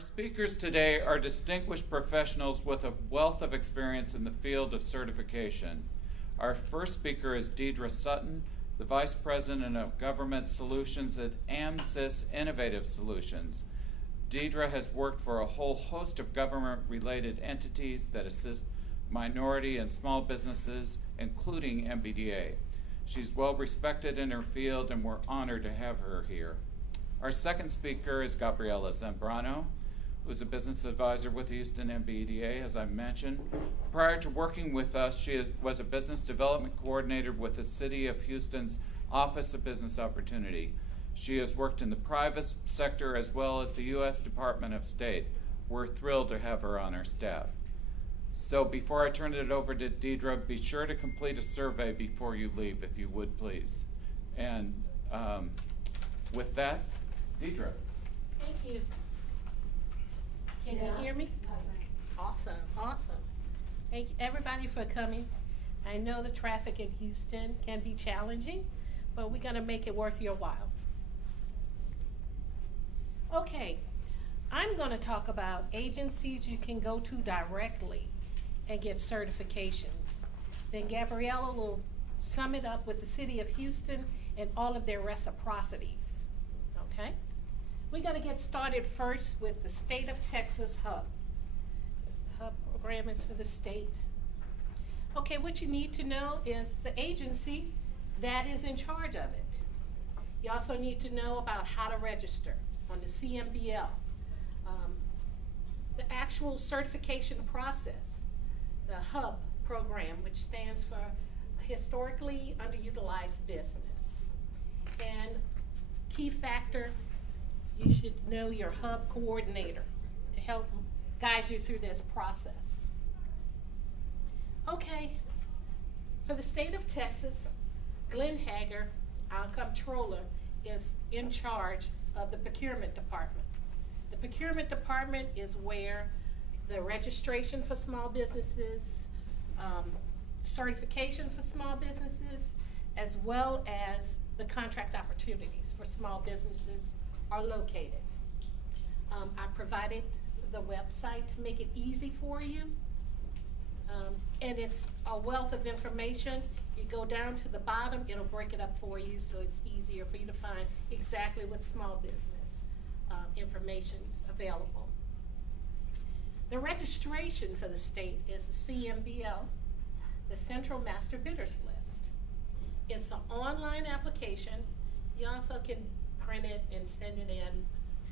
Our speakers today are distinguished professionals with a wealth of experience in the field of certification. Our first speaker is Deidre Sutton, the Vice President of Government Solutions at AMSIS Innovative Solutions. Deidre has worked for a whole host of government-related entities that assist minority and small businesses, including MBDA. She's well respected in her field, and we're honored to have her here. Our second speaker is Gabriella Zambrano, who's a business advisor with Houston MBDA, as I mentioned. Prior to working with us, she was a business development coordinator with the City of Houston's Office of Business Opportunity. She has worked in the private sector as well as the U.S. Department of State. We're thrilled to have her on our staff. So before I turn it over to Deidre, be sure to complete a survey before you leave, if you would, please. And with that, Deidre. Thank you. Can you hear me? Awesome, awesome. Thank you everybody for coming. I know the traffic in Houston can be challenging, but we're gonna make it worth your while. Okay, I'm gonna talk about agencies you can go to directly and get certifications. Then Gabriela will sum it up with the City of Houston and all of their reciprocities, okay? We're gonna get started first with the State of Texas Hub. This Hub program is for the state. Okay, what you need to know is the agency that is in charge of it. You also need to know about how to register on the CMBL. The actual certification process, the HUB program, which stands for Historically Underutilized Business. And key factor, you should know your HUB coordinator to help guide you through this process. Okay, for the state of Texas, Glenn Hager, our comptroller, is in charge of the procurement department. The procurement department is where the registration for small businesses, certification for small businesses, as well as the contract opportunities for small businesses are located. I provided the website to make it easy for you. And it's a wealth of information. You go down to the bottom, it'll break it up for you, so it's easier for you to find exactly what small business information is available. The registration for the state is the CMBL, the Central Master Bidders List. It's an online application. You also can print it and send it in,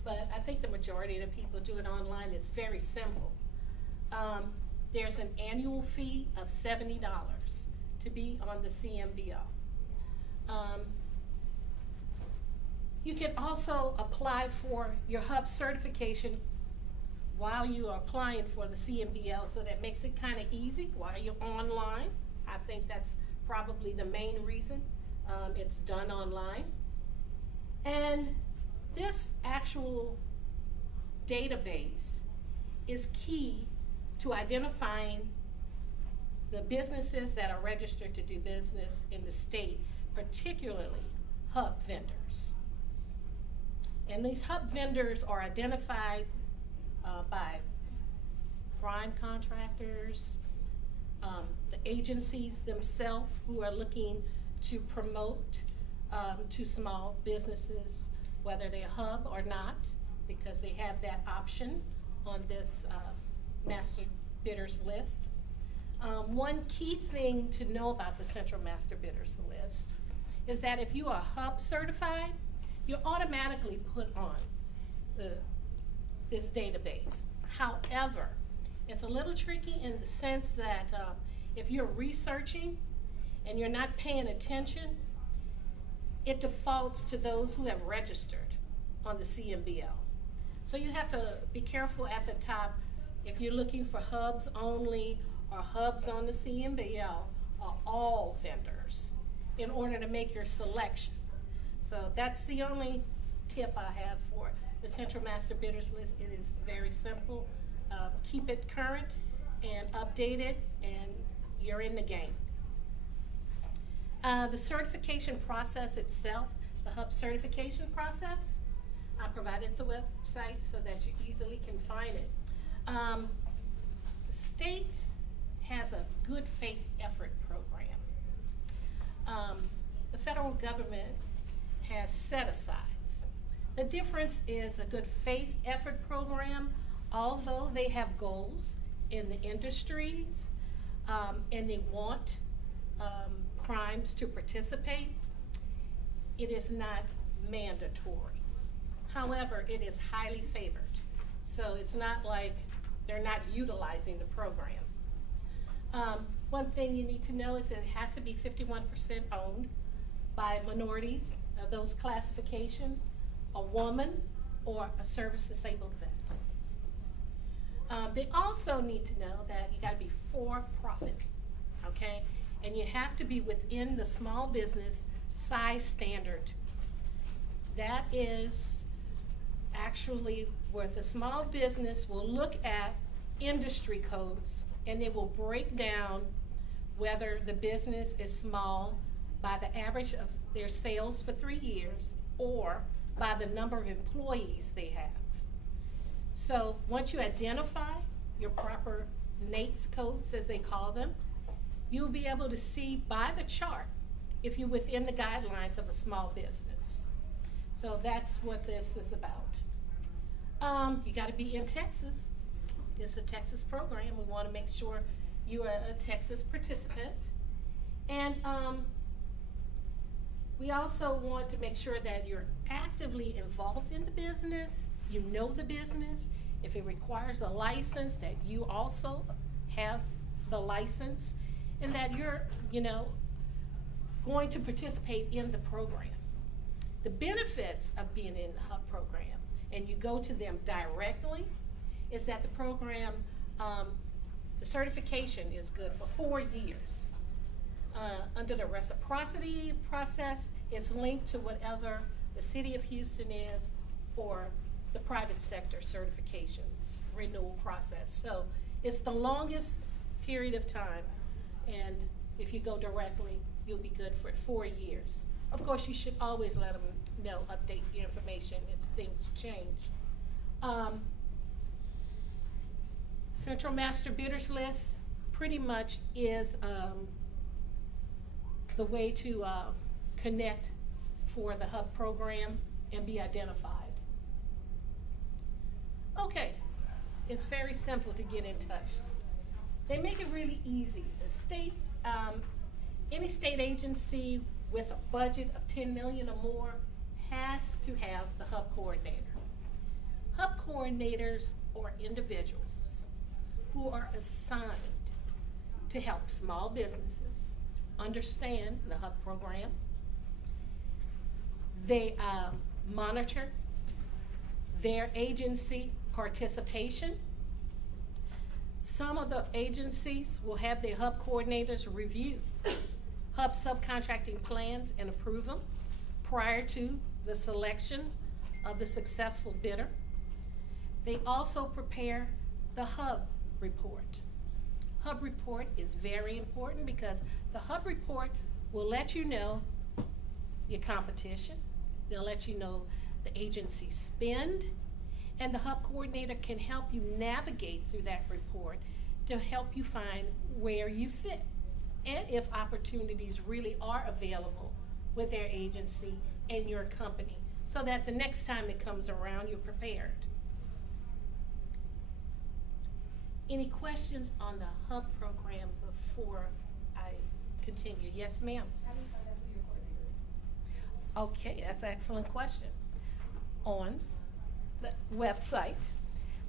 but I think the majority of the people do it online. It's very simple. There's an annual fee of $70 to be on the CMBL. You can also apply for your HUB certification while you are applying for the CMBL, so that makes it kind of easy while you're online. I think that's probably the main reason it's done online. And this actual database is key to identifying the businesses that are registered to do business in the state, particularly HUB vendors. And these HUB vendors are identified by prime contractors, the agencies themselves who are looking to promote to small businesses, whether they're HUB or not, because they have that option on this Master Bidders List. One key thing to know about the Central Master Bidders List is that if you are HUB certified, you're automatically put on this database. However, it's a little tricky in the sense that if you're researching and you're not paying attention, it defaults to those who have registered on the CMBL. So you have to be careful at the top if you're looking for HUBs only or HUBs on the CMBL or all vendors in order to make your selection. So that's the only tip I have for the Central Master Bidders List. It is very simple. Keep it current and updated, and you're in the game. The certification process itself, the HUB certification process, I provided the website so that you easily can The state has a good faith effort program. The federal government has set-asides. The difference is a good faith effort program, although they have goals in the industries, and they want crimes to participate, it is not mandatory. However, it is highly favored. So it's not like they're not utilizing the program. One thing you need to know is that it has to be 51% owned by minorities of those classifications, a woman, or a service-disabled vet. They also need to know that you gotta be for-profit, okay? And you have to be within the small business size standard. That is actually where the small business will look at industry codes, and they will break down whether the business is small by the average of their sales for 3 years or by the number of employees they have. So once you identify your proper NAICS codes, as they call them, you'll be able to see by the chart if you're within the guidelines of a small business. So that's what this is about. You gotta be in Texas. It's a Texas program. We wanna make sure you are a Texas participant. And we also want to make sure that you're actively involved in the business, you know the business. If it requires a license, that you also have the license, and that you're, going to participate in the program. The benefits of being in the HUB program, and you go to them directly, is that the program, the certification is good for 4 years. Under the reciprocity process, it's linked to whatever the city of Houston is, or the private sector certifications renewal process. So it's the longest period of time, and if you go directly, you'll be good for 4 years. Of course, you should always let them know, update your information if things change. Central Master Bidders List pretty much is the way to connect for the HUB program and be identified. Okay, it's very simple to get in touch. They make it really easy. The state, any state agency with a budget of $10 million or more has to have the HUB coordinator. HUB coordinators are individuals who are assigned to help small businesses understand the HUB program. They monitor their agency participation. Some of the agencies will have their HUB coordinators review HUB subcontracting plans and approve them prior to the selection of the successful bidder. They also prepare the HUB report. HUB report is very important because the HUB report will let you know your competition. They'll let you know the agency spend, and the HUB coordinator can help you navigate through that report to help you find where you fit and if opportunities really are available with their agency and your company, so that the next time it comes around, you're prepared. Any questions on the HUB program before I continue? Yes, ma'am. How do you find out who your coordinator is? Okay, that's an excellent question. On the website,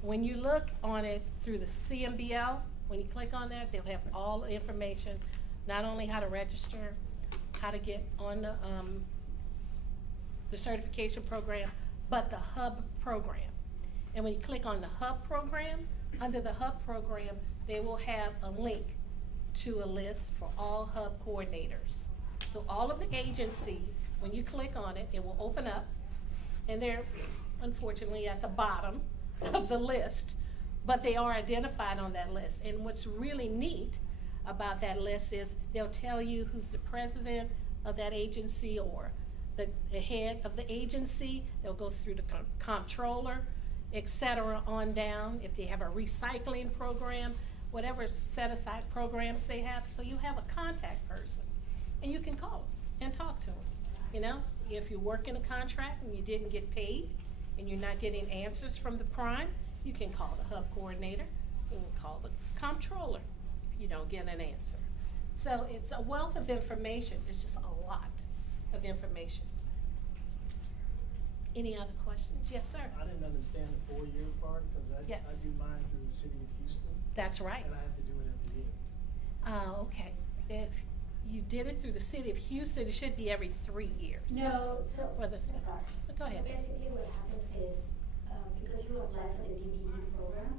when you look on it through the CMBL, when you click on that, they'll have all the information, not only how to register, how to get on the certification program, but the HUB program. And when you click on the HUB program, under the HUB program, they will have a link to a list for all HUB coordinators. So all of the agencies, when you click on it, it will open up, and they're unfortunately at the bottom of the list, but they are identified on that list. And what's really neat about that list is they'll tell you who's the president of that agency or the head of the agency. They'll go through the comptroller, et cetera, on down, if they have a recycling program, whatever set-aside programs they have, so you have a contact person. And you can call them and talk to them, you know? If you work in a contract and you didn't get paid, and you're not getting answers from the prime, you can call the hub coordinator, you can call the comptroller if you don't get an answer. So it's a wealth of information, it's just a lot of information. Any other questions? Yes, sir. I didn't understand the 4-year part, because Yes. I do mine through the city of Houston, That's right. and I have to do it every year. Okay. If you did it through the city of Houston, it should be every 3 years. No, so, For the, sorry. go ahead. So basically what happens is, because you apply for the DBE program,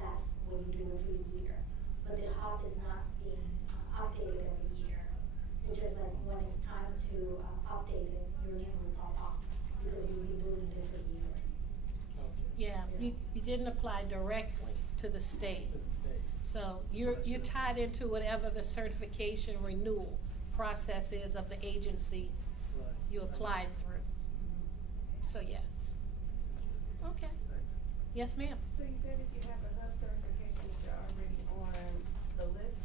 that's what you do every year. But the hub is not being updated every year. It's just like when it's time to update it, your name will pop up, because you've been doing it every year. Okay. Yeah, you didn't apply directly to the state. To the state. So you're tied into whatever the certification renewal process is of the agency Right. you applied through. So yes. Okay. Thanks. Yes, ma'am. So you said if you have a hub certification, you're already on the list?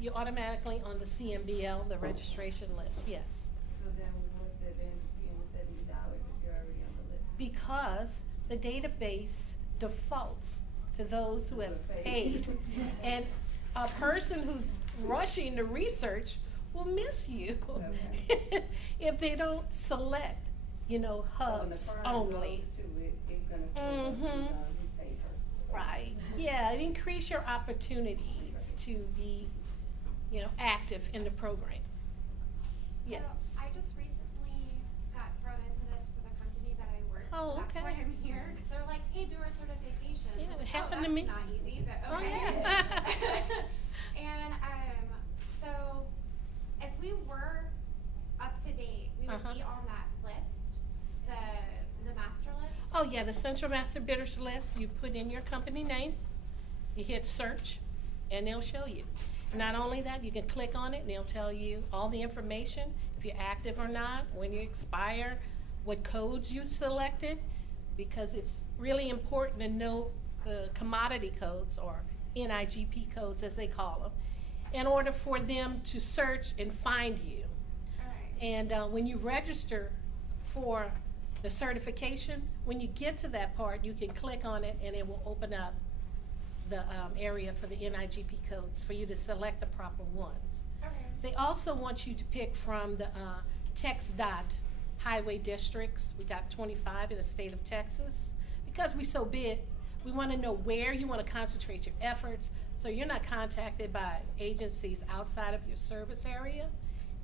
You're automatically on the CMBL, the registration list, yes. So then what's the advantage of paying the $70 if you're already on the list? Because the database defaults to those who have paid. And a person who's rushing to research will miss you Okay. if they don't select, So when the hubs firm only. goes to it, it's gonna click on Mhm. his pay person. Right, yeah, increase your opportunities to be, active in the program. Yes. So I just recently got thrown into this for the company that I work, Oh, so that's okay. why I'm here. 'Cause they're like, hey, do our certifications. Yeah, I was it like, happened to oh, me. that's not easy, but Oh, okay. yeah. And so if we were up to date, we would Uh-huh. be on that list, the master list. Oh, yeah, the Central Master Bidders list, you put in your company name, you hit search, and they'll show you. Not only that, you can click on it and they'll tell you all the information, if you're active or not, when you expire, what codes you selected, because it's really important to know the commodity codes, or NIGP codes as they call them, in order for them to search and find you. Alright. And when you register for the certification, when you get to that part, you can click on it and it will open up the area for the NIGP codes for you to select the proper ones. Okay. They also want you to pick from the TxDOT highway districts. We got 25 in the state of Texas. Because we're so big, we want to know where you want to concentrate your efforts, so you're not contacted by agencies outside of your service area.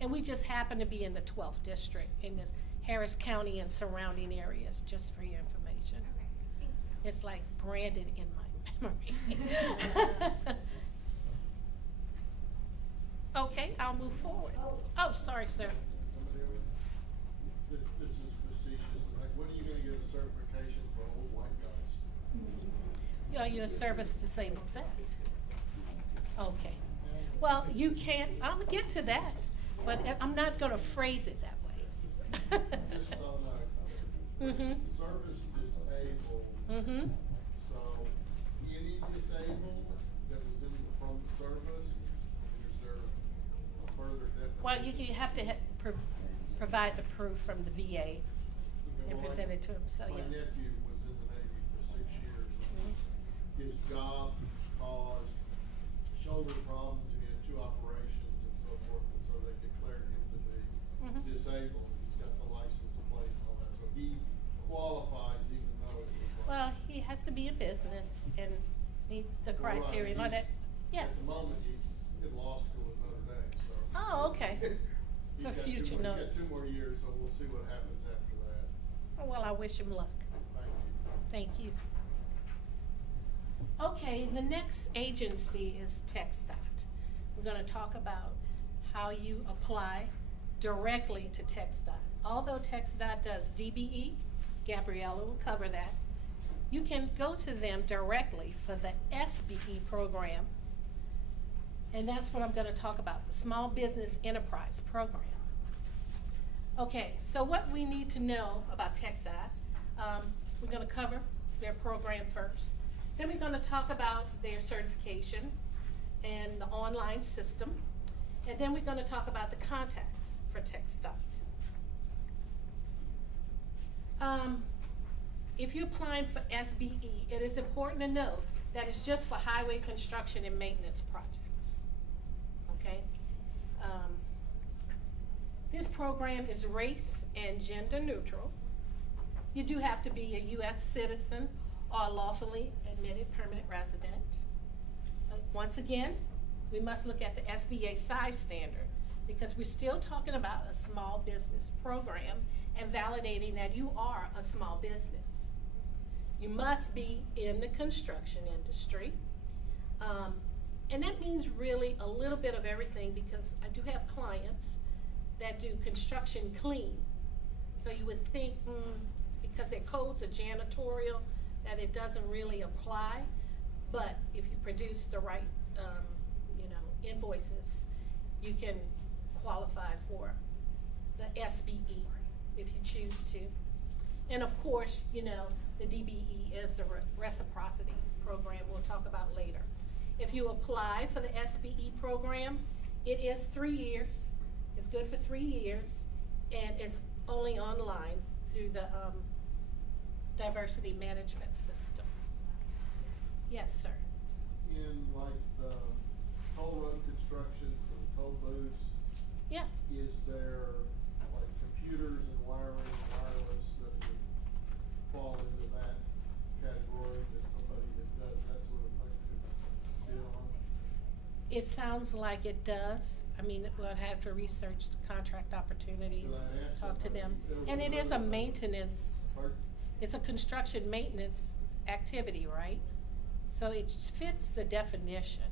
And we just happen to be in the 12th district in this Harris County and surrounding areas, just for your information. Okay. Thank you. It's like branded in my memory. Okay, I'll move forward. Oh, sorry, sir. This is facetious, like, when are you gonna get a certification for old white guys? Are you a service disabled vet? Okay. Well, you can't, I'll get to that, but I'm not gonna phrase it that way. Just on, Mhm. service disabled, Mhm. so any disabled that was in, from the service, is there a further definition? Well, you have to provide the proof from the VA and Well, present it to them, so My yes. nephew was in the Navy for 6 years. Mhm. His job caused shoulder problems, and he had 2 operations and so forth, and so they declared him to Mhm. be disabled. He's got the license plate and all that, so he qualifies even though it was like. Well, he has to be in business and meet the Well, right, criteria and all that. he's- Yes. At the moment, he's in law school at Notre Dame, so. Oh, okay. He's For got two future more- notice. He's got 2 more years, so we'll see what happens after that. Oh, well, I wish him luck. Thank you. Thank you. Okay, the next agency is TxDOT. We're gonna talk about how you apply directly to TxDOT. Although TxDOT does DBE, Gabriella will cover that, you can go to them directly for the SBE program. And that's what I'm gonna talk about, the Small Business Enterprise Program. Okay, so what we need to know about TxDOT, we're gonna cover their program first. Then we're gonna talk about their certification and the online system. And then we're gonna talk about the contacts for TxDOT. If you're applying for SBE, it is important to note that it's just for highway construction and maintenance projects, okay? This program is race and gender neutral. You do have to be a U.S. citizen or a lawfully admitted permanent resident. Once again, we must look at the SBA size standard because we're still talking about a small business program and validating that you are a small business. You must be in the construction industry. And that means really a little bit of everything because I do have clients that do construction clean. So you would think, because their codes are janitorial, that it doesn't really apply. But if you produce the right, invoices, you can qualify for the SBE if you choose to. And of course, the DBE is the reciprocity program we'll talk about later. If you apply for the SBE program, it is 3 years. It's good for 3 years, and it's only online through the diversity management system. Yes, sir. In like the toll road constructions and toll booths, Yeah. is there like computers and wiring and wireless that would fall into that category that somebody that does that sort of thing could bid on? It sounds like it does. I mean, we'll have to research the contract opportunities, Because I asked talk to somebody, them. there was And it is a another one. maintenance, Pardon? it's a construction maintenance activity, right? So it fits the definition.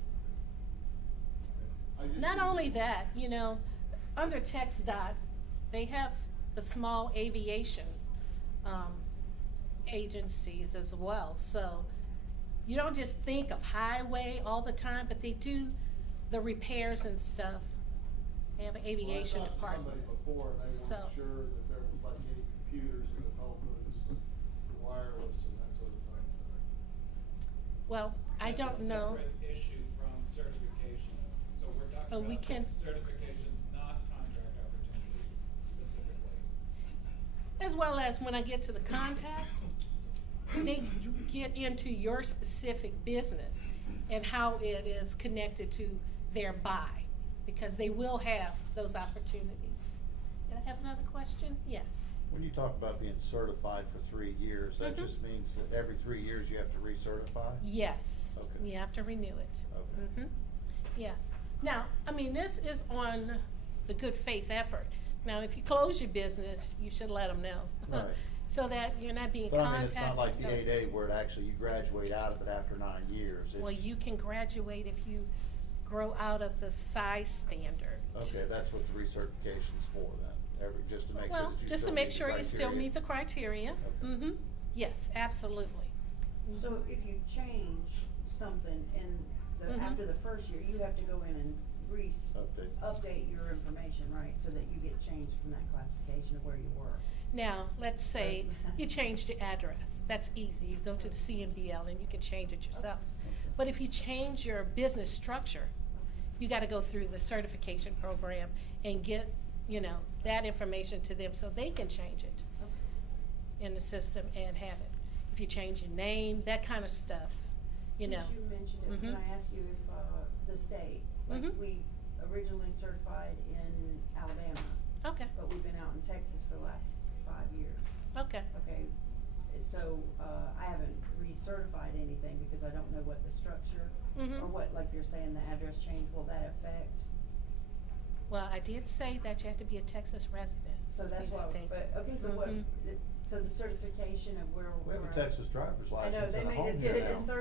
I just Not didn't- only that, under TxDOT, they have the small aviation agencies as well. So you don't just think of highway all the time, but they do the repairs and stuff. They have an aviation Well, I talked to department. somebody before and they So- weren't sure that there was like any computers in the toll booths and wireless and that sort of thing. Well, I don't know. That's a separate issue from certifications, so we're talking Oh, we about can- certifications, not contract opportunities specifically. As well as when I get to the contact, they get into your specific business and how it is connected to their buy, because they will have those opportunities. Did I have another question? Yes. When you talk about being certified for 3 years, that Mhm. just means that every 3 years you have to recertify? Yes. Okay. You have to renew it. Okay. Yes. Now, this is on the good faith effort. Now, if you close your business, you should let them know. Right. So that you're not being But contacted. it's not like the so- 8A where it actually, you graduate out of it after 9 years. Well, It's- you can graduate if you grow out of the size standard. Okay, that's what the recertification's for then, just to make sure Well, that you just to still make meet the sure you still criteria. meet the criteria. Okay. Yes, absolutely. So if you change something in Mhm. after the first year, you have to go in and update your information, right? So that you get changed from that classification of where you were. Now, let's say you changed your address. That's easy. You go to the CMBL and you can change it yourself. But if you change your business structure, you gotta go through the certification program and get, that information to them so they can change it in the system and have it. If you change your name, that kind of stuff, Since you mentioned it, can Mhm. I ask you if, the state, like Mhm. we originally certified in Alabama, Okay, but we've been out in Texas for the last 5 years. okay. Okay, so, I haven't recertified anything because I don't know what the structure, Mhm. or what, like you're saying, the address change, will that affect? Well, I did say that you have to be a Texas resident. So that's to be why, state. but, okay, so what, Mhm. so the certification of where We have we're a at- Texas driver's I know, license they and a made us home get here it in now.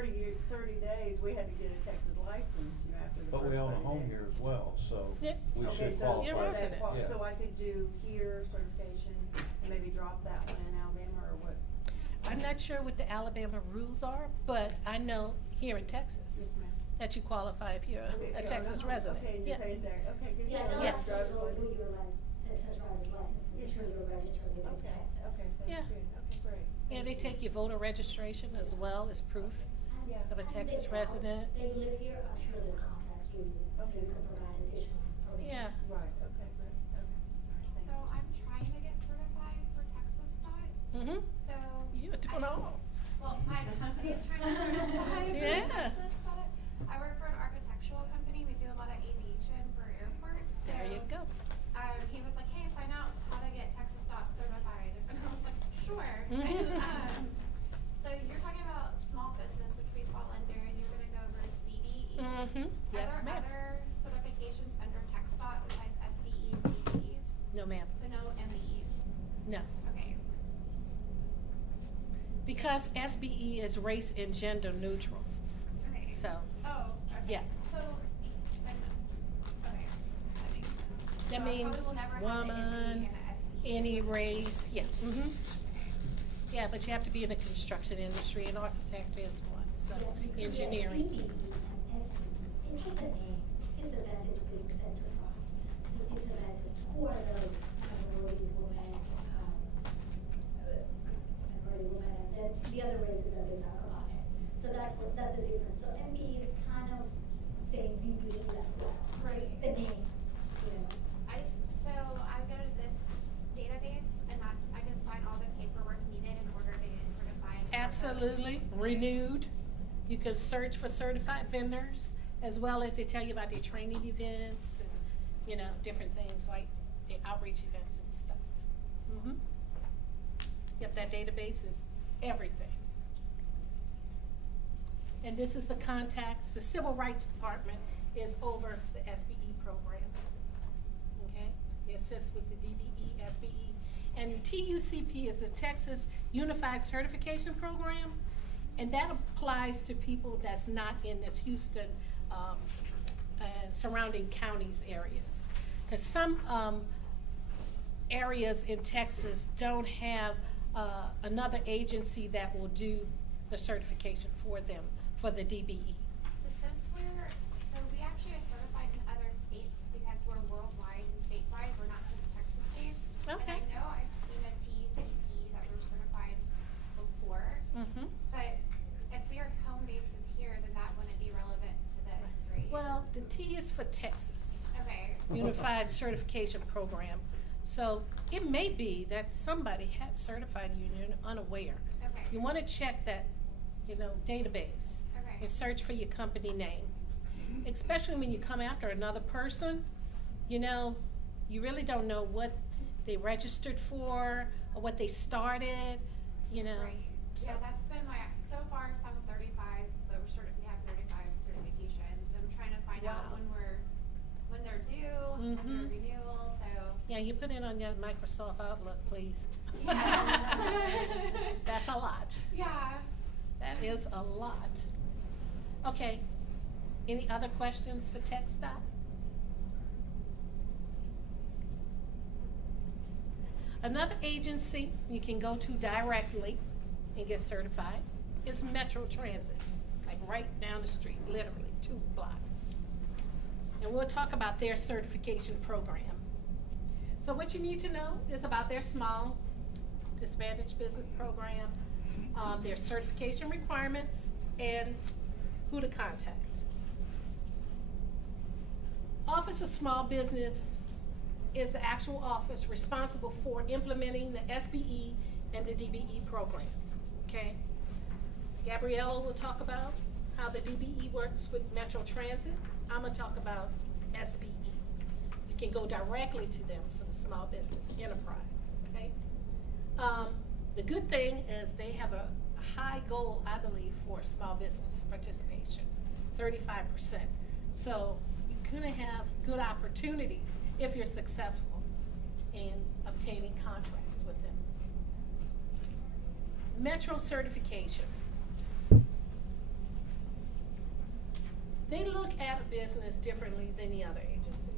30 days, we had to get a Texas license, after the But first we own a 30 home days. here as well, so Yeah. we Okay, should so qualify. You're is a that resident. Yeah. so I could do here certification and maybe drop that one in Alabama, or what? I'm not sure what the Alabama rules are, but I know here in Texas Yes, ma'am. that you qualify if you're Okay, a if you're Texas on a home, resident. Okay, and Yeah. you're paying tax, okay, good. Yeah, they'll Yeah. have to Driver's go through license. your Texas driver's license to make sure you're registered within Okay, Texas. okay, Yeah. sounds good, okay, great. Yeah, they take your voter registration as well as proof Yeah. of a Texas resident. They live here, I'm sure they'll contact you, so Okay. you can provide additional information. Yeah. Right, okay, great, okay. So I'm trying to get certified for Texas Dot. Mm-hmm. So You're doing all. well, my company is trying to certify Yeah. for Texas Dot. I work for an architectural company. We do a lot of aviation for airports. So, There you go. he was like, "Hey, find out how to get Texas Dot certified," and I was like, "Sure." Mhm. So you're talking about small business, which we fall under, and you're going to go over DBE. Mm-hmm. Yes, Are there ma'am. other certifications under TxDOT besides SBE and DBE? No, ma'am. So no MBEs? No. Okay. Because SBE is race and gender neutral. Okay. So, Oh, okay. yeah. So, then, okay, that makes sense. That So I means probably will never have an woman, MBE and a SBE. any race, yeah. Mm-hmm. Yeah, but you have to be in the construction industry, and architect is one, so Yeah, engineering. DBE and SBE, it's just the name, disadvantaged business enterprise. So disadvantaged, who are those minority women, and then the other races that they talk about it. So that's the difference. So MBE is kind of saying DBE as well, right? The name, you know. So I go to this database and I can find all the paperwork needed in order to get certified. Absolutely, renewed. You can search for certified vendors, as well as they tell you about their training events and, you know, different things like the outreach events and stuff. Mm-hmm. Yep, that database is everything. And this is the contacts. The Civil Rights Department is over the SBE program. Okay? They assist with the DBE, SBE. And TUCP is the Texas Unified Certification Program, and that applies to people that's not in this Houston and surrounding counties areas. Because some areas in Texas don't have another agency that will do the certification for them, for the DBE. So we actually are certified in other states because we're worldwide and statewide, we're not just Texas based. Okay. And I know I've seen a TUCP that we're certified before, Mm-hmm. but if your home base is here, then that wouldn't be relevant to this, right? Well, the T is for Texas. Okay. Unified Certification Program. So it may be that somebody had certified you and you're unaware. Okay. You want to check that, you know, database Okay. and search for your company name. Especially when you come after another person, you know, you really don't know what they registered for or what they started, you know. Right. So- Yeah, that's been so far I'm 35, but we have 35 certifications. I'm trying to find out Wow. when they're due, when Mhm. they're renewal, so. Yeah, you put it on your Microsoft Outlook, please. Yes. That's a lot. Yeah. That is a lot. Okay, any other questions for TxDOT? Another agency you can go to directly and get certified is Metro Transit, like right down the street, literally 2 blocks. And we'll talk about their certification program. So what you need to know is about their small disadvantaged business program, their certification requirements, and who to contact. Office of Small Business is the actual office responsible for implementing the SBE and the DBE program, okay? Gabriella will talk about how the DBE works with Metro Transit. I'm gonna talk about SBE. You can go directly to them for the small business enterprise, okay? The good thing is they have a high goal, I believe, for small business participation, 35%. So you're gonna have good opportunities if you're successful in obtaining contracts with them. Metro certification. They look at a business differently than the other agencies.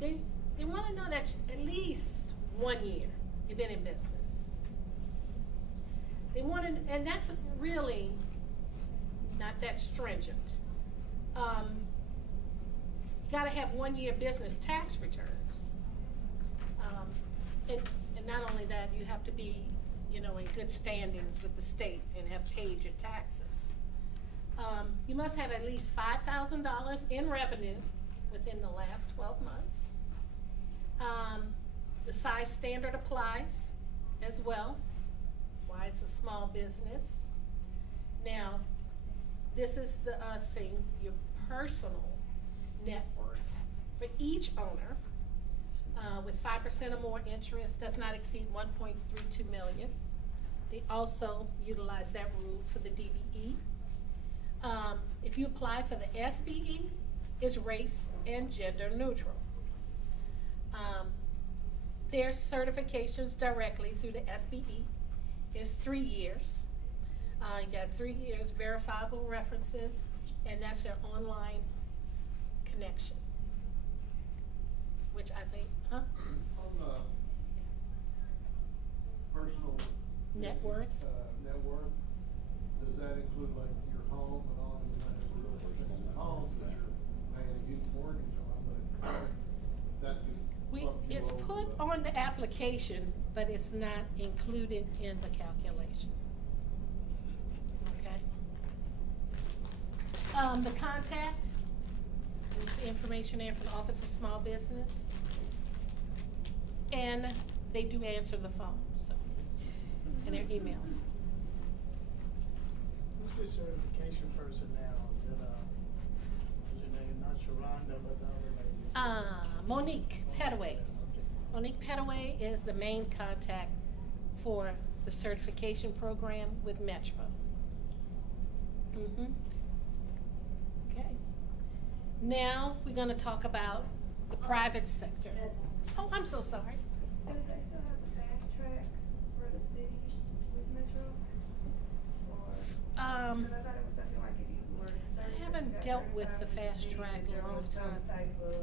They wanna know that at least 1 year you've been in business. They want to, and that's really not that stringent. You gotta have 1 year business tax returns. And not only that, you have to be, you know, in good standings with the state and have paid your taxes. You must have at least $5,000 in revenue within the last 12 months. The size standard applies as well, why it's a small business. Now, this is the thing, your personal net worth for each owner, with 5% or more interest, does not exceed 1.32 million. They also utilize that rule for the DBE. If you apply for the SBE, it's race and gender neutral. Their certifications directly through the SBE is 3 years. You got 3 years verifiable references, and that's their online connection. Which I think, On the personal. Net worth? Net worth, does that include like your home and all, and you might have a really expensive home that you're paying a huge mortgage on, but that could bump you It's over put the- on the application, but it's not included in the calculation. Okay? The contact is the information there for the Office of Small Business. And they do answer the phone, so, and their emails. Who's this certification person now? Is it, what's your name, not Sharonda, but the other lady? Monique Petaway. Okay. Monique Petaway is the main contact for the certification program with Metro. Okay. Now, we're gonna talk about the private sector. Oh, I'm so sorry. Do they still have the fast track for the city with Metro? Or, cause I thought it was something like if you were certified. haven't got dealt with certified the with fast city, track in a there long was some time. type of,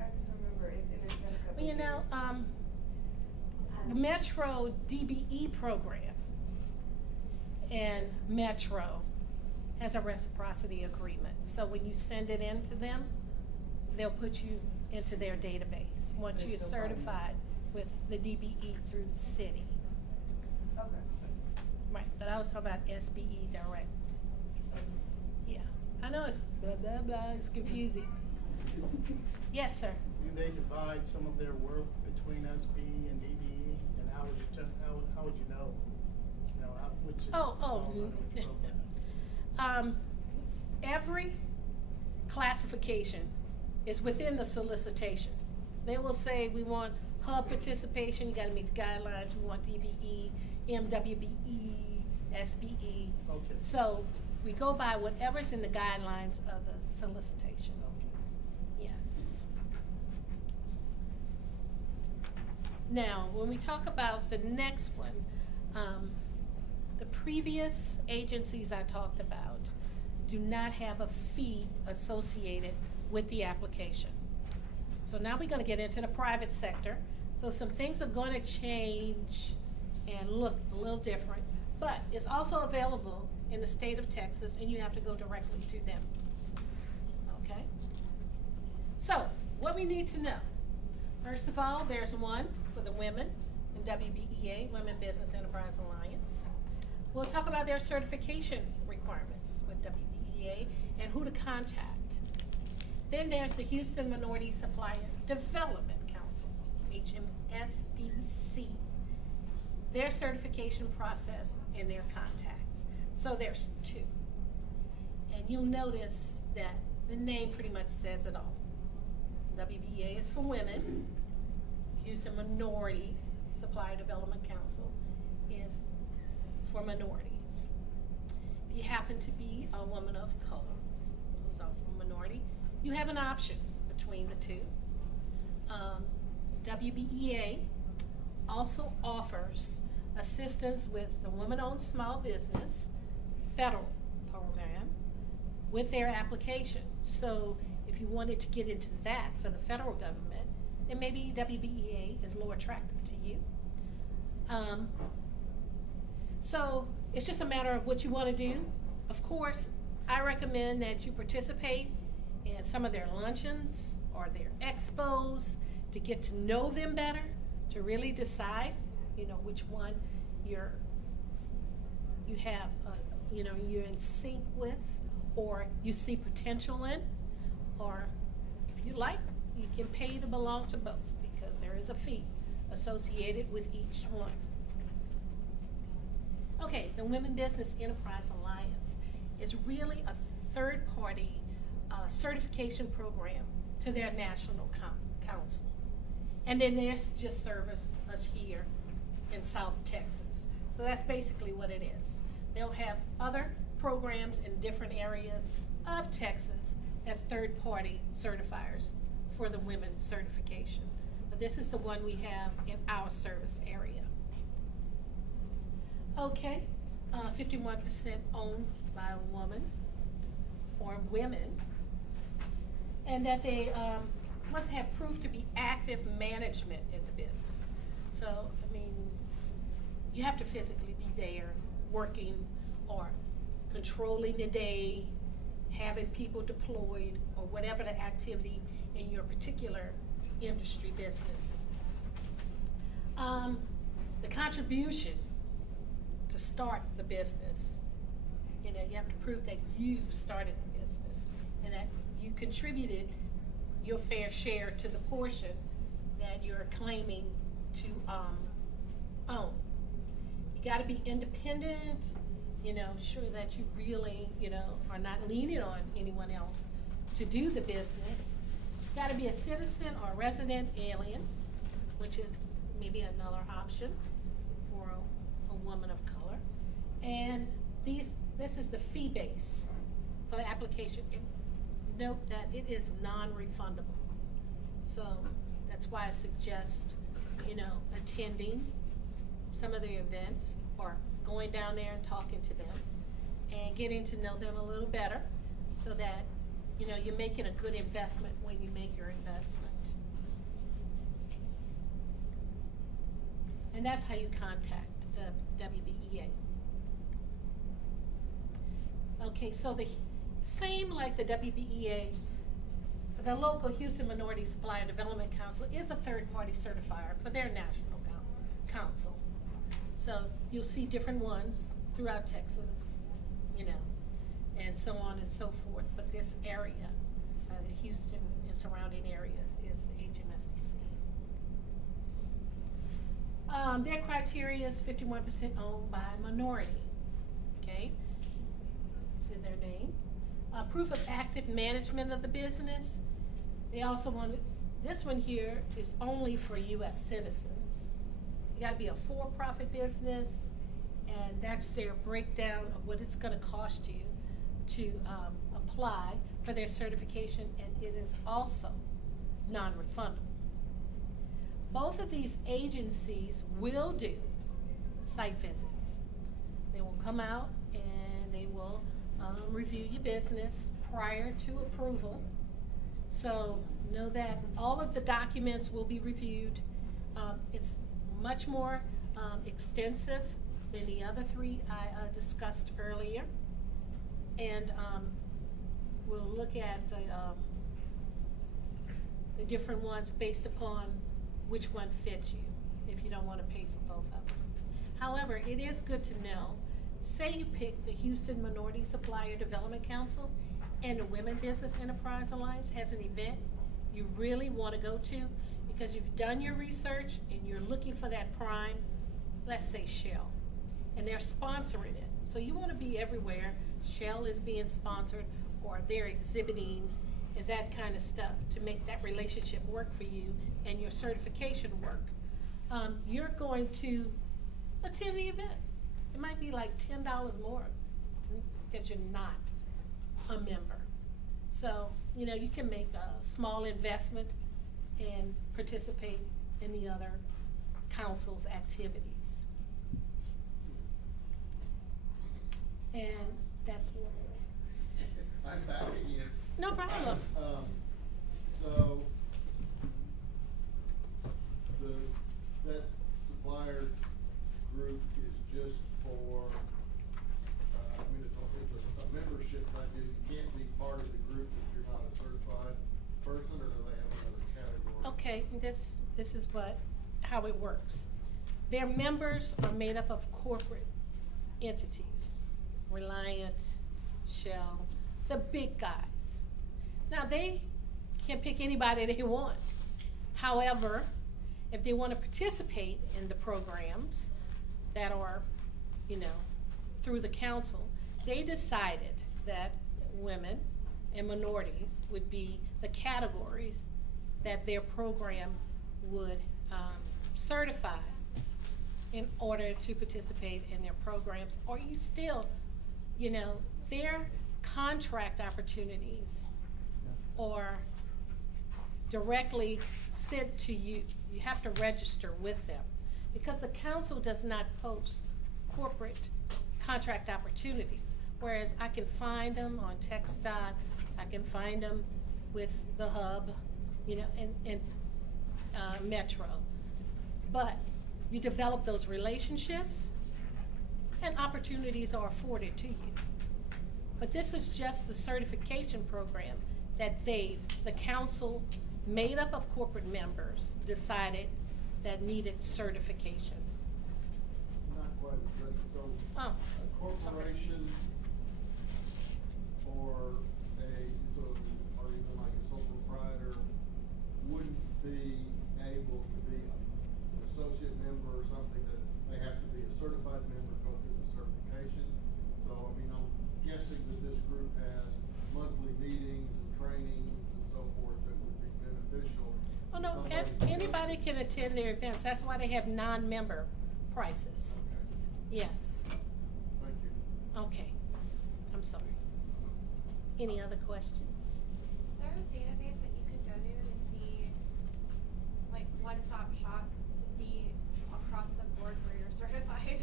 I just remember it's been a couple Well, you know, years. the Metro DBE program and Metro has a reciprocity agreement. So when you send it in to them, they'll put you into their database once you're certified with the DBE through the city. Okay. Right, but I was talking about SBE direct. Yeah, I know it's blah, blah, blah, it's confusing. Yes, sir. Do they divide some of their work between SB and DBE, and how would you how would you know? You know, which is falls under which program? Every classification is within the solicitation. They will say, we want hub participation, you gotta meet the guidelines, we want DBE, MWBE, SBE. Okay. So we go by whatever's in the guidelines of the solicitation. Okay. Yes. Now, when we talk about the next one, the previous agencies I talked about do not have a fee associated with the application. So now we're gonna get into the private sector. So some things are gonna change and look a little different, but it's also available in the state of Texas, and you have to go directly to them. Okay? So, what we need to know. First of all, there's one for the women in WBEA, Women Business Enterprise Alliance. We'll talk about their certification requirements with WBEA and who to contact. Then there's the Houston Minority Supplier Development Council, HMSDC. Their certification process and their contacts. So there's two. And you'll notice that the name pretty much says it all. WBA is for women. Houston Minority Supplier Development Council is for minorities. If you happen to be a woman of color, who's also a minority, you have an option between the two. WBEA also offers assistance with the Women-Owned Small Business Federal Program with their application. So if you wanted to get into that for the federal government, then maybe WBEA is more attractive to you. So it's just a matter of what you want to do. Of course, I recommend that you participate in some of their luncheons or their expos to get to know them better, to really decide you know, which one you have, you know, you're in sync with, or you see potential in, or if you like, you can pay to belong to both, because there is a fee associated with each one. Okay, the Women Business Enterprise Alliance is really a third-party certification program to their national council. And then they just service us here in South Texas. So that's basically what it is. They'll have other programs in different areas of Texas as third-party certifiers for the women's certification. But this is the one we have in our service area. Okay, 51% owned by a woman or women, and that they must have proof to be active management in the business. So, I mean, you have to physically be there working or controlling the day, having people deployed, or whatever the activity in your particular industry business. The contribution to start the business, you know, you have to prove that you started the business and that you contributed your fair share to the portion that you're claiming to own. You gotta be independent, you know, sure that you really, you know, are not leaning on anyone else to do the business. You gotta be a citizen or a resident alien, which is maybe another option for a woman of color. And this is the fee base for the application. And note that it is non-refundable. So that's why I suggest, you know, attending some of the events or going down there and talking to them and getting to know them a little better so that, you know, you're making a good investment when you make your investment. And that's how you contact the WBEA. Okay, so the same like the WBEA, the local Houston Minority Supplier Development Council is a third-party certifier for their national council. So you'll see different ones throughout Texas, you know, and so on and so forth. But this area, the Houston and surrounding areas, is the HMSDC. Their criteria is 51% owned by a minority, okay? It's in their name. Proof of active management of the business. They also want, this one here is only for U.S. citizens. You gotta be a for-profit business, and that's their breakdown of what it's gonna cost you to apply for their certification, and it is also non-refundable. Both of these agencies will do site visits. They will come out and they will review your business prior to approval. So know that all of the documents will be reviewed. It's much more extensive than the other three I discussed earlier. And we'll look at the different ones based upon which one fits you, if you don't want to pay for both of them. However, it is good to know, say you pick the Houston Minority Supplier Development Council and the Women Business Enterprise Alliance has an event you really want to go to because you've done your research and you're looking for that prime, let's say Shell, and they're sponsoring it. So you want to be everywhere Shell is being sponsored or they're exhibiting and that kind of stuff to make that relationship work for you and your certification work. You're going to attend the event. It might be like $10 more because you're not a member. So, you know, you can make a small investment and participate in the other council's activities. And that's what I'm back again. no problem. So, that supplier group is just for, I mean, it's a membership thing. You can't be part of the group if you're not a certified person, or do they have another category? Okay, this is how it works. their members are made up of corporate entities, Reliant, Shell, the big guys. Now they can pick anybody they want. However, if they want to participate in the programs that are, you know, through the council, they decided that women and minorities would be the categories that their program would certify in order to participate in their programs. Or you still, you know, their contract opportunities are directly sent to you. You have to register with them because the council does not post corporate contract opportunities, whereas I can find them on TxDOT, I can find them with the hub, you know, and Metro. But you develop those relationships and opportunities are afforded to you. But this is just the certification program that the council, made up of corporate members, decided that needed certification. Not quite, so Oh, a corporation or or even like a sole proprietor wouldn't be able to be an associate member or something, that they have to be a certified member, go through the certification. So, I mean, I'm guessing that this group has monthly meetings and trainings and so forth that would be beneficial. Oh, no, anybody can attend their events. That's why they have non-member prices. Okay, Yes. thank you. Okay. I'm sorry. Any other questions? Is there a database that you could go to see, like, one-stop shop to see across the board where you're certified?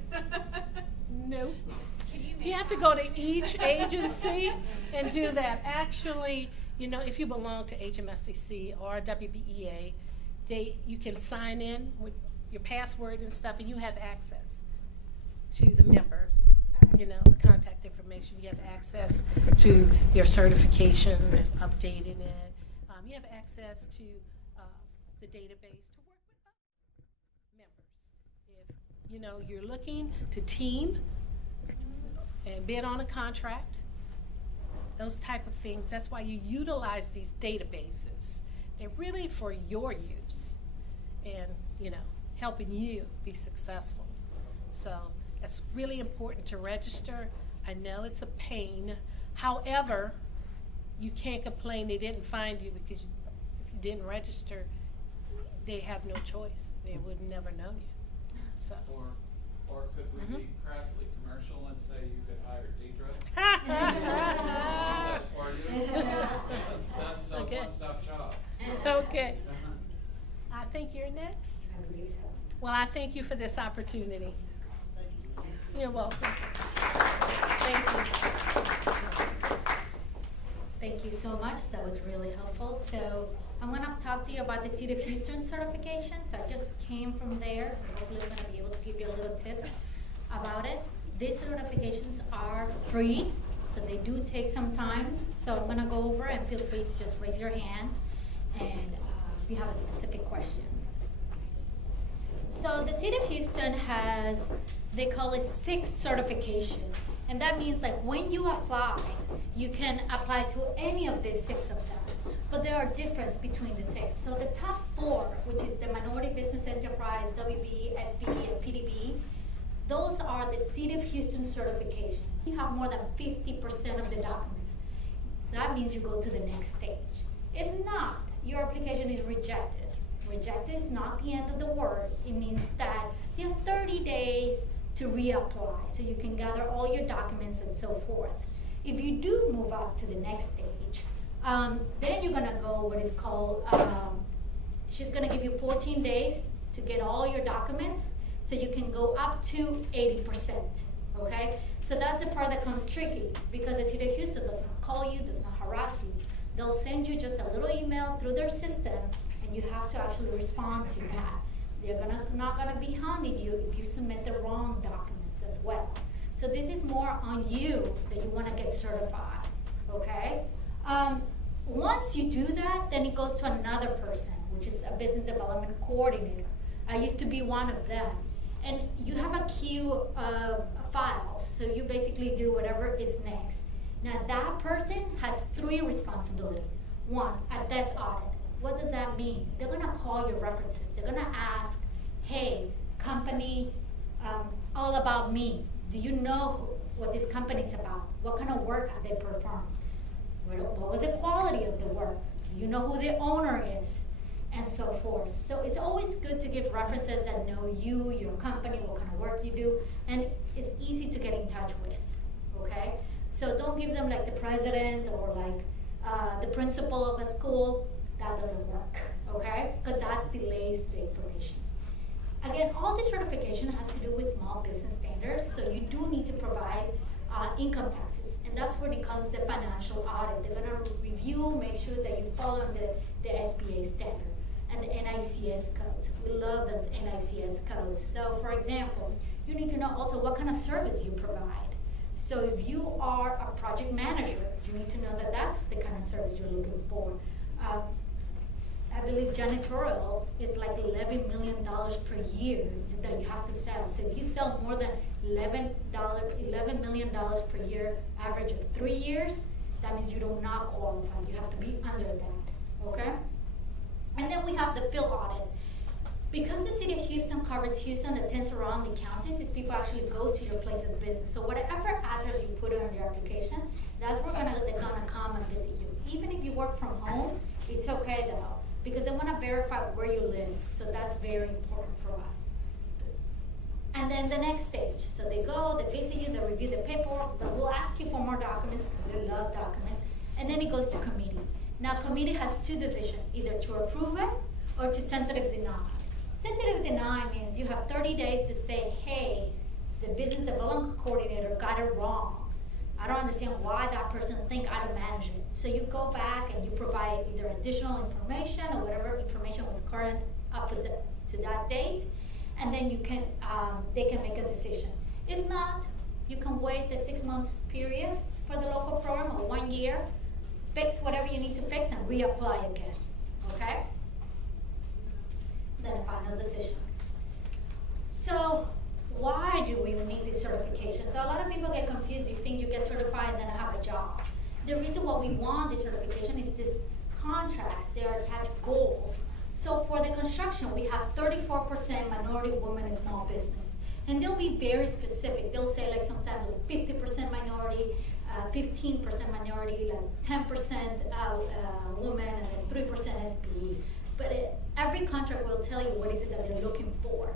No. Can you make You have to that? go to each agency and do that. Actually, you know, if you belong to HMSDC or WBEA, you can sign in with your password and stuff, and you have access to the members. Okay. You know, the contact information. You have access to your certification and updating it. You have access to the database to work with other members. If, you know, you're looking to team and bid on a contract, those type of things, that's why you utilize these databases. They're really for your use and, you know, helping you be successful. So it's really important to register. I know it's a pain. However, you can't complain they didn't find you, because if you didn't register, they have no choice. They would never know you. So. Or could we be crassly commercial and say you could hire Deidra? that for you? That's a Okay. one-stop shop. Okay. I think you're next. I believe so. Well, I thank you for this opportunity. You're welcome. Thank you. Thank you so much. That was really helpful. So I'm going to talk to you about the City of Houston certification. So I just came from there, so hopefully I'm going to be able to give you a little tips about it. These certifications are free, so they do take some time. So I'm going to go over, and feel free to just raise your hand and if you have a specific question. So the City of Houston has, they call it 6 certification. And that means like when you apply, you can apply to any of these 6 of them. But there are differences between the 6. So the top 4, which is the Minority Business Enterprise, WB, SBE, and PDB, those are the City of Houston certifications. You have more than 50% of the documents. That means you go to the next stage. If not, your application is rejected. Rejected is not the end of the word. It means that you have 30 days to reapply, so you can gather all your documents and so forth. If you do move up to the next stage, then you're gonna go what is called, she's gonna give you 14 days to get all your documents, so you can go up to 80%, okay? So that's the part that comes tricky, because the City of Houston does not call you, does not harass you. They'll send you just a little email through their system, and you have to actually respond to that. They're not gonna be hounding you if you submit the wrong documents as well. So this is more on you that you wanna get certified, okay? Once you do that, then it goes to another person, which is a business development coordinator. I used to be one of them. And you have a queue of files, so you basically do whatever is next. Now that person has 3 responsibilities. 1, a desk audit. What does that mean? They're gonna call your references. They're gonna ask, hey, company, all about me. Do you know what this company's about? What kind of work have they performed? What was the quality of the work? Do you know who the owner is? And so forth. So it's always good to give references that know you, your company, what kind of work you do, and it's easy to get in touch with, okay? So don't give them like the president or like the principal of a school. That doesn't work, okay? Because that delays the information. Again, all this certification has to do with small business standards, so you do need to provide income taxes, and that's where it comes the financial audit. They're gonna review, make sure that you follow the SBA standard and the NICS codes. We love those NICS codes. So for example, you need to know also what kind of service you provide. So if you are a project manager, you need to know that that's the kind of service you're looking for. I believe janitorial is like $11 million per year that you have to sell. So if you sell more than $11 million per year, average of 3 years, that means you do not qualify. You have to be under that, okay? And then we have the field audit. Because the city of Houston covers Houston, the 10 surrounding counties, is people actually go to your place of business. So whatever address you put on your application, that's where they're gonna come and visit you. Even if you work from home, it's okay though, because they wanna verify where you live. So that's very important for us. And then the next stage, so they go, they visit you, they review the paperwork, they will ask you for more documents because they love documents, and then it goes to committee. Now committee has 2 decisions, either to approve it or to tentative deny. Tentative deny means you have 30 days to say, hey, the business development coordinator got it wrong. I don't understand why that person think I don't manage it. So you go back and you provide either additional information or whatever information was current up to that date, and then you can, they can make a decision. If not, you can wait the 6 months period for the local program or 1 year, fix whatever you need to fix and reapply again, okay? Then a final decision. So why do we need this certification? So a lot of people get confused. You think you get certified and then have a job. The reason why we want this certification is this contracts, they are attached goals. So for the construction, we have 34% minority women in small business. And they'll be very specific. They'll say like sometimes like 50% minority, 15% minority, like 10% women, and then 3% SPE. But every contract will tell you what is it that they're looking for.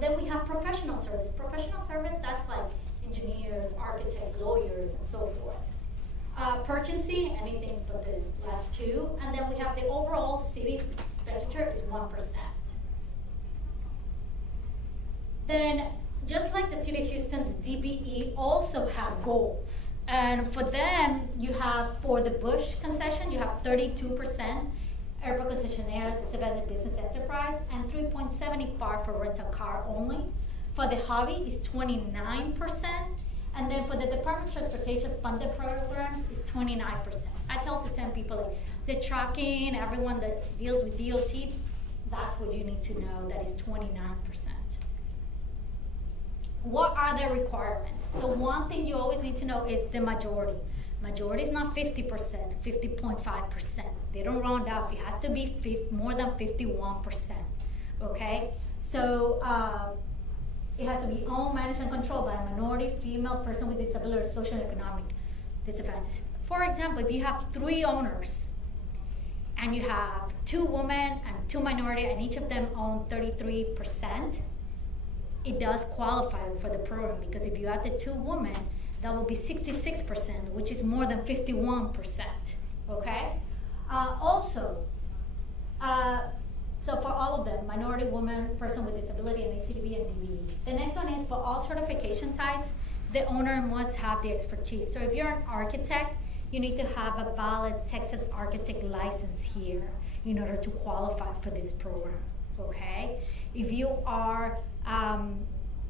Then we have professional service. Professional service, that's like engineers, architects, lawyers, and so forth. Purchasing, anything but the last 2. And then we have the overall city expenditure is 1%. Then, just like the city of Houston, the DBE also have goals. And for them, you have, for the Bush concession, you have 32%. Airport concessionaire, it's about the business enterprise, and 3.75 for rental car only. For the hobby, is 29%, and then for the Department of Transportation funded programs, is 29%. I tell to 10 people, like, the tracking, everyone that deals with DOT, that's what you need to know, that is 29%. What are the requirements? So one thing you always need to know is the majority. Majority is not 50%, 50.5%. They don't round up. It has to be more than 51%, okay? So it has to be owned, managed, and controlled by a minority, female, person with disability, or social and economic disadvantage. For example, if you have 3 owners, and you have 2 women and 2 minority, and each of them own 33%, it does qualify for the program, because if you add the 2 women, that will be 66%, which is more than 51%, okay? So for all of them, minority, woman, person with disability, and ACDB and DBE. The next one is for all certification types, the owner must have the expertise. So if you're an architect, you need to have a valid Texas architect license here in order to qualify for this program, okay? If you are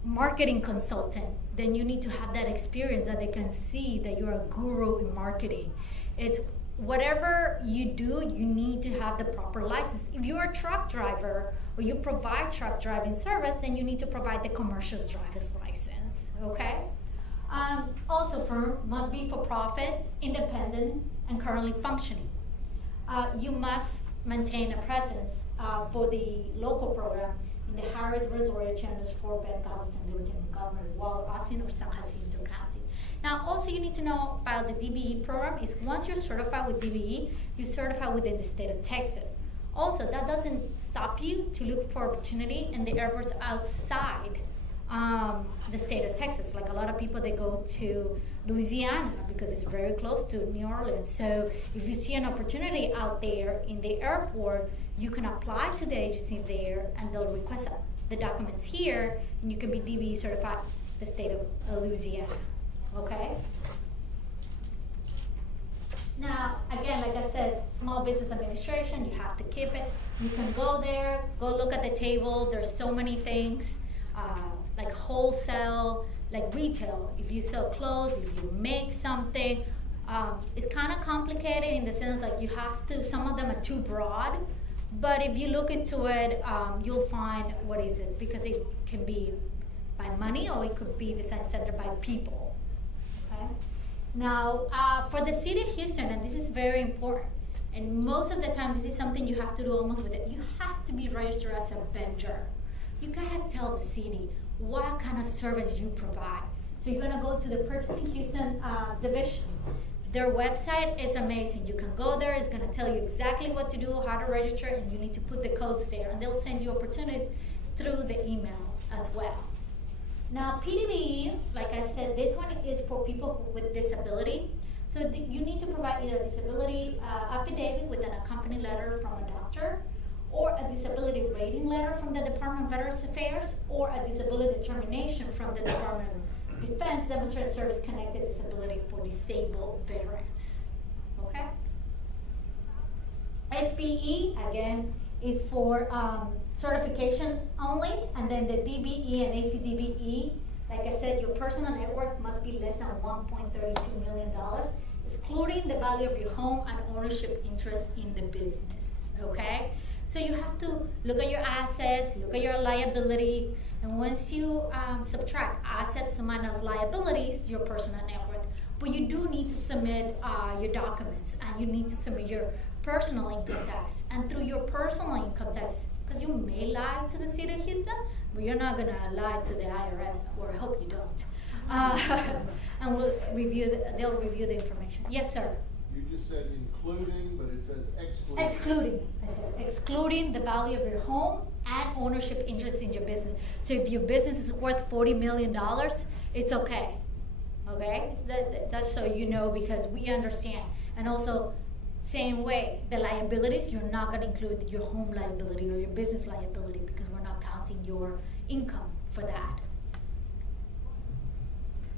marketing consultant, then you need to have that experience that they can see that you're a guru in marketing. It's whatever you do, you need to have the proper license. If you're a truck driver or you provide truck driving service, then you need to provide the commercial driver's license, okay? Also, firm must be for profit, independent, and currently functioning. You must maintain a presence for the local program in the Harris, Brazoria, Chandler, Fort Bend, Galveston, Littleton, Montgomery, Waller, Austin, or San Jacinto County. Now, also you need to know about the DBE program is once you're certified with DBE, you're certified within the state of Texas. Also, that doesn't stop you to look for opportunity in the airports outside the state of Texas. Like a lot of people, they go to Louisiana because it's very close to New Orleans. So if you see an opportunity out there in the airport, you can apply to the agency there and they'll request the documents here and you can be DBE certified in the state of Louisiana, okay? Now, again, like I said, small business administration, you have to keep it. You can go there, go look at the table. There's so many things, like wholesale, like retail. If you sell clothes, if you make something, it's kind of complicated in the sense like you have to, some of them are too broad, but if you look into it, you'll find what is it, because it can be by money or it could be design centered by people, okay? Now, for the city of Houston, and this is very important, and most of the time this is something you have to do almost with it, you have to be registered as a vendor. You gotta tell the city what kind of service you provide. So you're gonna go to the Purchasing Houston division. Their website is amazing. You can go there, it's gonna tell you exactly what to do, how to register, and you need to put the codes there, and they'll send you opportunities through the email as well. Now, PDBE, like I said, this one is for people with disability. So you need to provide either a disability affidavit with an accompanying letter from a doctor, or a disability rating letter from the Department of Veterans Affairs, or a disability determination from the Department of Defense demonstrating service-connected disability for disabled veterans, okay? SBE, again, is for certification only, and then the DBE and ACDBE, like I said, your personal net worth must be less than $1.32 million, excluding the value of your home and ownership interest in the business, okay? So you have to look at your assets, look at your liability, and once you subtract assets minus liabilities, your personal net worth. But you do need to submit your documents, and you need to submit your personal income tax. And through your personal income tax, because you may lie to the city of Houston, but you're not gonna lie to the IRS, or I hope you don't. And they'll review the information. Yes, sir. You just said including, but it says excluding. Excluding, I said, excluding the value of your home and ownership interest in your business. So if your business is worth $40 million, it's okay, okay? That's so you know, because we understand. And also, same way, the liabilities, you're not gonna include your home liability or your business liability because we're not counting your income for that.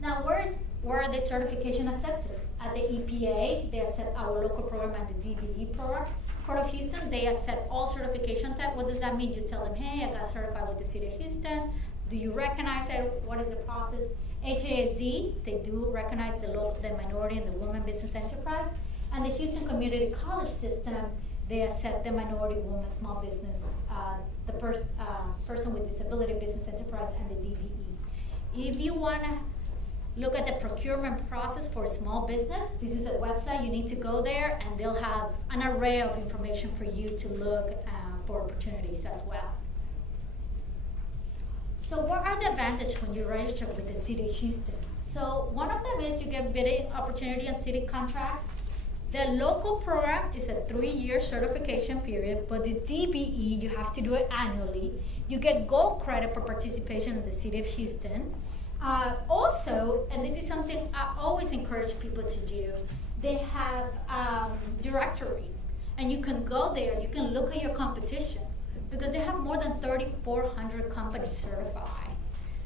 Now, where are the certification accepted? At the EPA, they accept our local program and the DBE program. Port of Houston, they accept all certification type. What does that mean? You tell them, hey, I got certified with the city of Houston. Do you recognize it? What is the process? HASD, they do recognize the minority and the woman business enterprise. And the Houston Community College System, they accept the minority, woman, small business, the person with disability business enterprise, and the DBE. If you wanna look at the procurement process for a small business, this is a website. You need to go there, and they'll have an array of information for you to look for opportunities as well. So what are the advantages when you register with the city of Houston? So one of them is you get bidding opportunity on city contracts. The local program is a 3-year certification period, but the DBE, you have to do it annually. You get gold credit for participation in the city of Houston. Also, and this is something I always encourage people to do, they have directory, and you can go there, you can look at your competition, because they have more than 3,400 companies certified.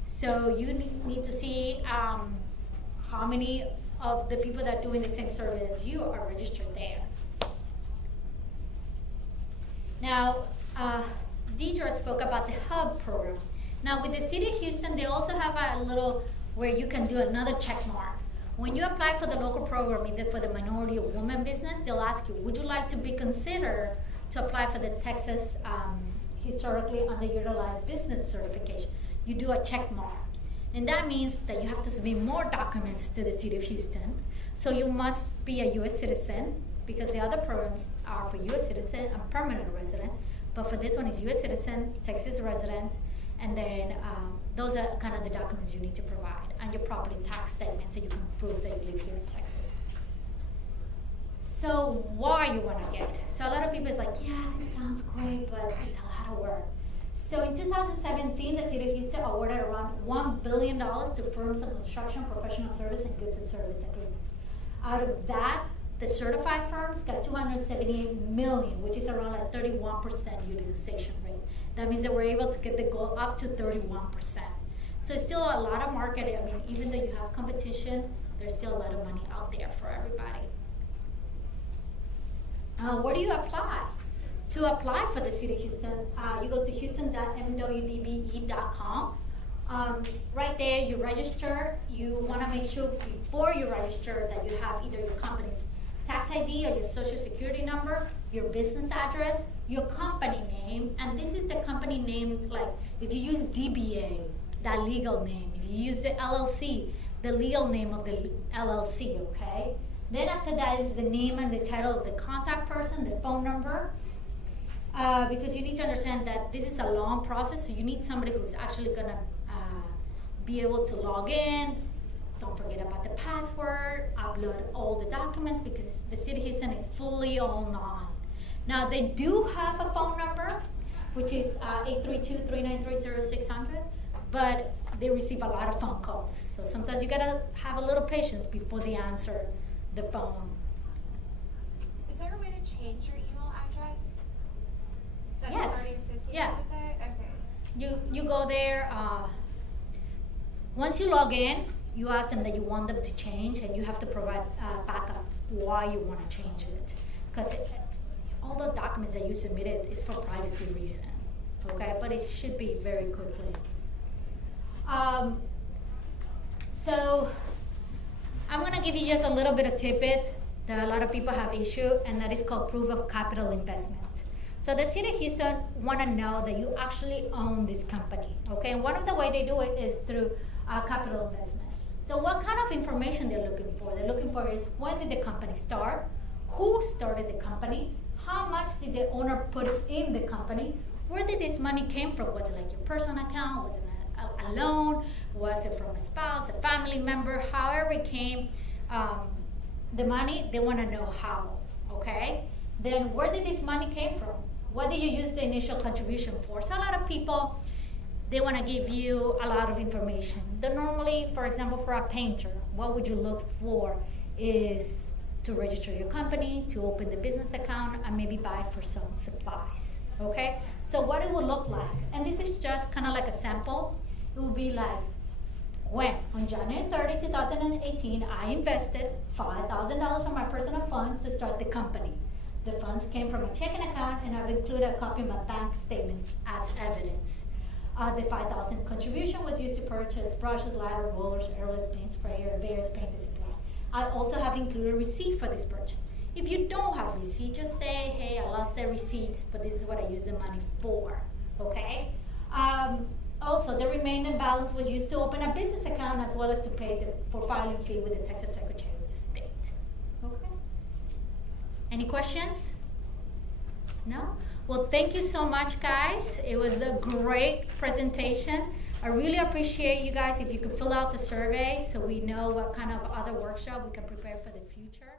So you need to see how many of the people that are doing the same service as you are registered there. Now, Deidre spoke about the Hub program. Now with the city of Houston, they also have a little where you can do another check mark. When you apply for the local program, either for the minority or woman business, they'll ask you, would you like to be considered to apply for the Texas historically underutilized business certification. You do a check mark. And that means that you have to submit more documents to the City of Houston. So you must be a U.S. citizen, because the other programs are for U.S. citizen and permanent resident. But for this one, it's U.S. citizen, Texas resident, and then those are kind of the documents you need to provide, and your property tax statement, so you can prove that you live here in Texas. So why you want to get it? So a lot of people is like, yeah, this sounds great, but it's a lot of work. So in 2017, the City of Houston awarded around $1 billion to firms of construction, professional service, and goods and service agreements. Out of that, the certified firms got $278 million, which is around like 31% utilization rate. That means that we're able to get the goal up to 31%. So it's still a lot of market. I mean, even though you have competition, there's still a lot of money out there for everybody. Where do you apply? To apply for the City of Houston, you go to houston.mwdbe.com. Right there, you register. You want to make sure before you register that you have either your company's tax ID or your social security number, your business address, your company name, and this is the company name, like if you use DBA, that legal name. If you use the LLC, the legal name of the LLC, okay? Then after that is the name and the title of the contact person, the phone number, because you need to understand that this is a long process, so you need somebody who's actually gonna be able to log in. Don't forget about the password, upload all the documents, because the City of Houston is fully online. Now they do have a phone number, which is 832-393-0600, but they receive a lot of phone calls. So sometimes you gotta have a little patience before they answer the phone. Is there a way to change your email address that Yes. is already associated Yeah. with it? Okay. You go there, once you log in, you ask them that you want them to change, and you have to provide backup why you want to change it. Because all those documents that you submitted is for privacy reason, okay? But it should be very quickly. So I'm gonna give you just a little bit of tidbit that a lot of people have issue, and that is called proof of capital investment. So the City of Houston wanna know that you actually own this company, okay? And one of the way they do it is through capital investment. So what kind of information they're looking for? They're looking for is, when did the company start? Who started the company? How much did the owner put in the company? Where did this money came from? Was it like your personal account? Was it a loan? Was it from a spouse, a family member? However it came, the money, they want to know how, okay? Then where did this money came from? What did you use the initial contribution for? So a lot of people, they want to give you a lot of information. Then normally, for example, for a painter, what would you look for is to register your company, to open the business account, and maybe buy for some supplies, okay? So what it will look like, and this is just kind of like a sample, it will be like, when on January 30, 2018, I invested $5,000 from my personal fund to start the company. The funds came from a checking account, and I've included a copy of my bank statements as evidence. The $5,000 contribution was used to purchase brushes, ladder, rollers, airless paint sprayer, various paint and supply. I also have included a receipt for this purchase. If you don't have receipt, just say, hey, I lost the receipts, but this is what I used the money for, okay? Also, the remaining balance was used to open a business account, as well as to pay for filing fee with the Texas Secretary of State, okay? Any questions? No? Well, thank you so much, guys. It was a great presentation. I really appreciate you guys if you could fill out the survey so we know what kind of other workshop we can prepare for the future.